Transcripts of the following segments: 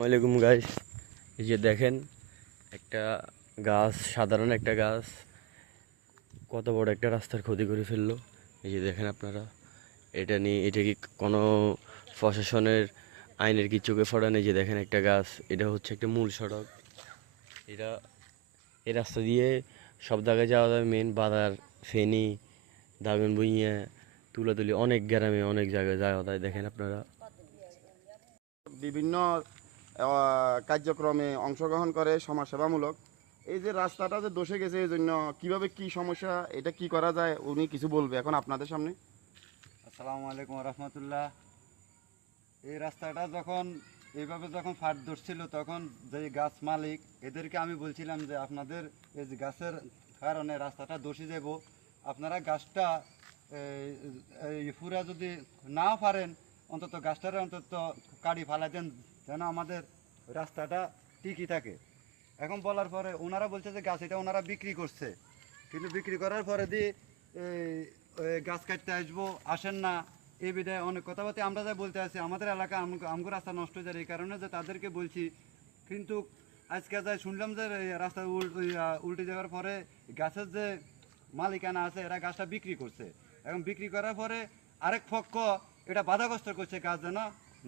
ওয়ালাইকুম গাইস, এই যে দেখেন একটা গাছ, সাধারণ একটা গাছ কত বড় একটা রাস্তার ক্ষতি করে ফেললো। এই যে দেখেন আপনারা, এটা কি কোনো প্রশাসনের আইনের কি চোখে পড়ে না? এই যে দেখেন একটা গাছ, এটা হচ্ছে একটা মূল সড়ক। এটা এই রাস্তা দিয়ে সব জায়গায় যাওয়া যাবে, মেন বাজার, ফেনী, দাগনভূঞা, তুলাতুলি, অনেক গ্রামে অনেক জায়গায় যাওয়া যায়। দেখেন আপনারা বিভিন্ন কার্যক্রমে অংশগ্রহণ করে সমাজসেবামূলক। এই যে রাস্তাটা যে দোষে গেছে, এই জন্য কীভাবে কী সমস্যা, এটা কি করা যায় উনি কিছু বলবে এখন আপনাদের সামনে। আসসালামু আলাইকুম রহমতুল্লাহ। এই রাস্তাটা যখন ফাট ধরছিল, তখন যে গাছ মালিক এদেরকে আমি বলছিলাম যে আপনাদের এই যে গাছের কারণে রাস্তাটা দোষী যাব, আপনারা গাছটা পুরা যদি না পারেন অন্তত গাছটারে অন্তত কাটি ফালাই দেন, যেন আমাদের রাস্তাটা টিকি থাকে। এখন বলার পরে ওনারা বলছে যে গাছ এটা ওনারা বিক্রি করছে, কিন্তু বিক্রি করার পরে দিয়ে গাছ কাটতে আসবো, আসেন না, এই বিধায় অনেক কথাবার্তা আমরা যা বলতে আছি। আমাদের এলাকা আমগো রাস্তা নষ্ট হয়ে যায়, এই কারণে যে তাদেরকে বলছি। কিন্তু আজকে যাই শুনলাম যে রাস্তা উল্টে যাওয়ার পরে গাছের যে মালিকানা আছে এরা গাছটা বিক্রি করছে। এখন বিক্রি করার পরে আরেক পক্ষ এটা বাধাগ্রস্ত করছে গাছ যেন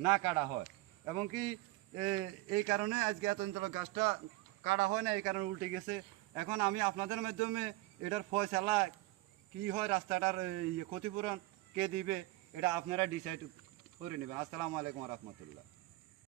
না কাটা হয়, এবং কি এই কারণে আজকে এত গাছটা কাটা হয় না, এই কারণে উল্টে গেছে। এখন আমি আপনাদের মাধ্যমে এটার ফয়সালা কি হয়, রাস্তাটার ক্ষতিপূরণ কে দিবে, এটা আপনারা ডিসাইড করে নেবেন। আসসালামু আলাইকুম রহমতুল্লাহ।